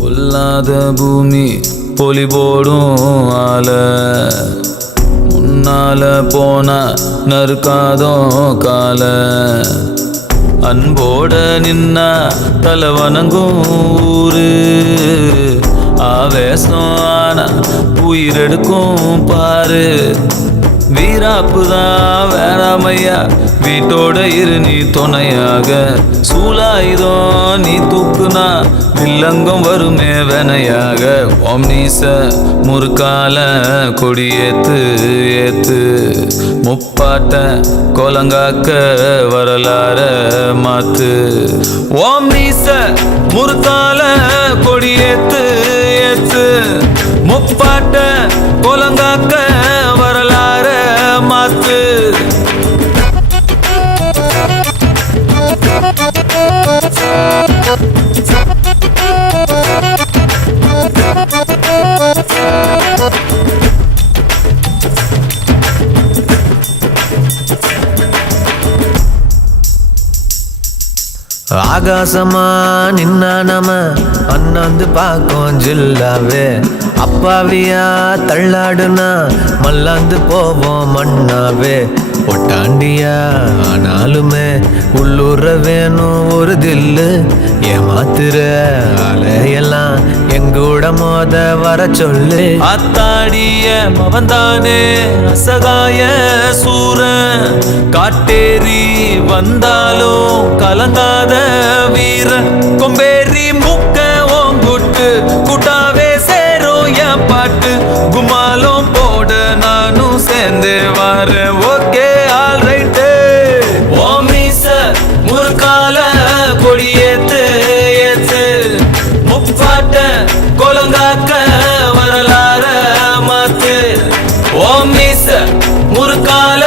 பொல்லாத பூமி பொலி போடும் ஆல முன்னால போன நறுக்காதோ கால அன்போட நின்னா தலை வணங்கும் ஊரு ஆவேசம் ஆனா உயிரெடுக்கும் பாரு வீராப்புதான் வேணாமையா வீட்டோட இரு நீ துணையாக சூலாயுதம் நீ தூக்குனா வில்லங்கம் வருமே வேணையாக ஓம் நீச முறுக்கால கொடியேத்து ஏத்து முப்பாட்ட கோலங்காக்க வரலாற மாத்து ஓம் நீச முறுக்கால கொடியேத்து ஏத்து முப்பாட்ட கோலங்காக்க வரலாற மாத்து ஆகாசமா நின்னா நம்ம அண்ணாந்து பார்க்கும் ஜில்லாவே அப்பாவியா தள்ளாடுனா மல்லாந்து போவோம் மண்ணாவே ஒட்டாண்டியா ஆனாலுமே உள்ளூர வேணும் ஒரு தில்லு ஏமாத்துற அலையெல்லாம் எங்கூட மோத வர சொல்லு அத்தாடிய மவன்தானே அசகாய சூர காட்டேரி வந்தாலும் கலங்காத வீர கொம்பேரி முக்க ஓங்குட்டு கூட்டாவே சேரும் என் பாட்டு குமாலும் போட நானும் சேர்ந்து வர ஓகே ஆல் ரைட்டு ஓமீச முறுக்கால கொடியேத்து ஏத்து முப்பாட்ட கொலங்காக்க வரலாற மாத்து ஓமீச முறுக்கால